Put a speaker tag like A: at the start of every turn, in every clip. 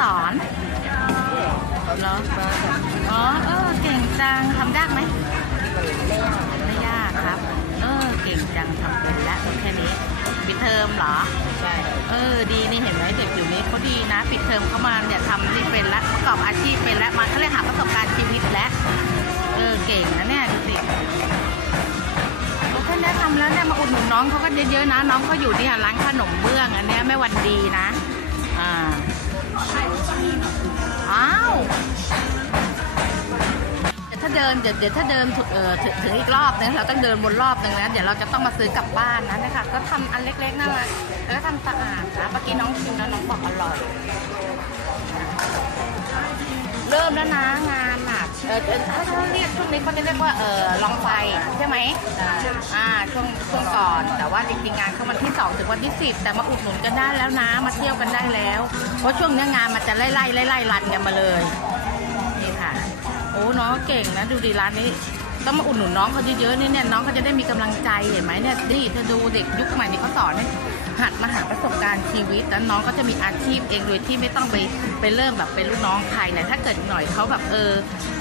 A: สอนเหรออ๋อเออเก่งจังทำยากไหมไม่ยากครับ เออเก่งจังทำเป็นแล้วแค่นี้ปิดเทอมเหรอ
B: ใช่
A: เออดีนี่เห็นไหมเด็กอยู่นี้เขาดีนะปิดเทอมเขามาเนี่ยทำที่เป็นแล้วประกอบอาชีพเป็นแล้วมาเขาเรียกหาประสบการณ์ชีวิตแล้วเออเก่งนะเนี่ยดูสิโอเคแนะนำแล้วเนี่ยมาอุดหนุนน้องเขาก็เยอะๆนะ น้องเขาอยู่เนี่ยร้านขนมเบื้องอันเนี้ยแม่วันดีนะอ่า เดี๋ยวถ้าเดินเดี๋ยวเดี๋ยวถ้าเดินถึงเออถึงถึงอีกรอบนึงเราต้องเดินวนรอบนึงนะเดี๋ยวเราจะต้องมาซื้อกลับบ้านนะนะคะก็ทำอันเล็กๆน่ารักแล้วก็ทำสะอาดนะเมื่อกี้น้องชิมแล้วน้องบอกอร่อย เริ่มแล้วนะงานอะเออเออถ้าเขาเรียกช่วงนี้เขาจะเรียกว่าเออลองไฟใช่ไหมอ่าช่วงช่วงก่อน แต่ว่าจริงๆงานเขาวันที่สองถึงวันที่สิบแต่มาอุดหนุนกันได้แล้วนะ มาเที่ยวกันได้แล้ว เพราะช่วงนี้งานมันจะไล่ไล่ไล่ไล่รันกันมาเลย น้องเก่งนะดูดีร้านนี้ต้องมาอุดหนุนน้องเขาเยอะๆนี่เนี่ยน้องเขาจะได้มีกำลังใจเห็นไหมเนี่ยดีเธอดูเด็กยุคใหม่นี่เขาสอนเนี่ยหัดมาหาประสบการณ์ชีวิต แล้วน้องก็จะมีอาชีพเองโดยที่ไม่ต้องไปไปเริ่มแบบเป็นลูกน้องใครเนี่ยถ้าเกิดหน่อยเขาแบบเออ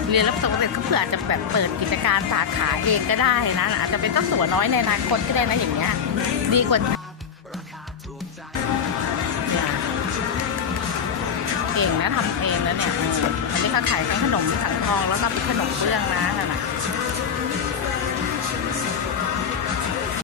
A: เรียนรับประสบการณ์เขาเผื่ออาจจะแบบเปิดกิจการสาขาเองก็ได้นะอาจจะเป็นเจ้าสัวน้อยในอนาคตก็ได้นะอย่างเงี้ยดีกว่า เก่งนะทำเองนะเนี่ยเอออันนี้เขาขายทั้งขนมทั้งทองแล้วก็เป็นขนมเบื้องนะนั่นน่ะ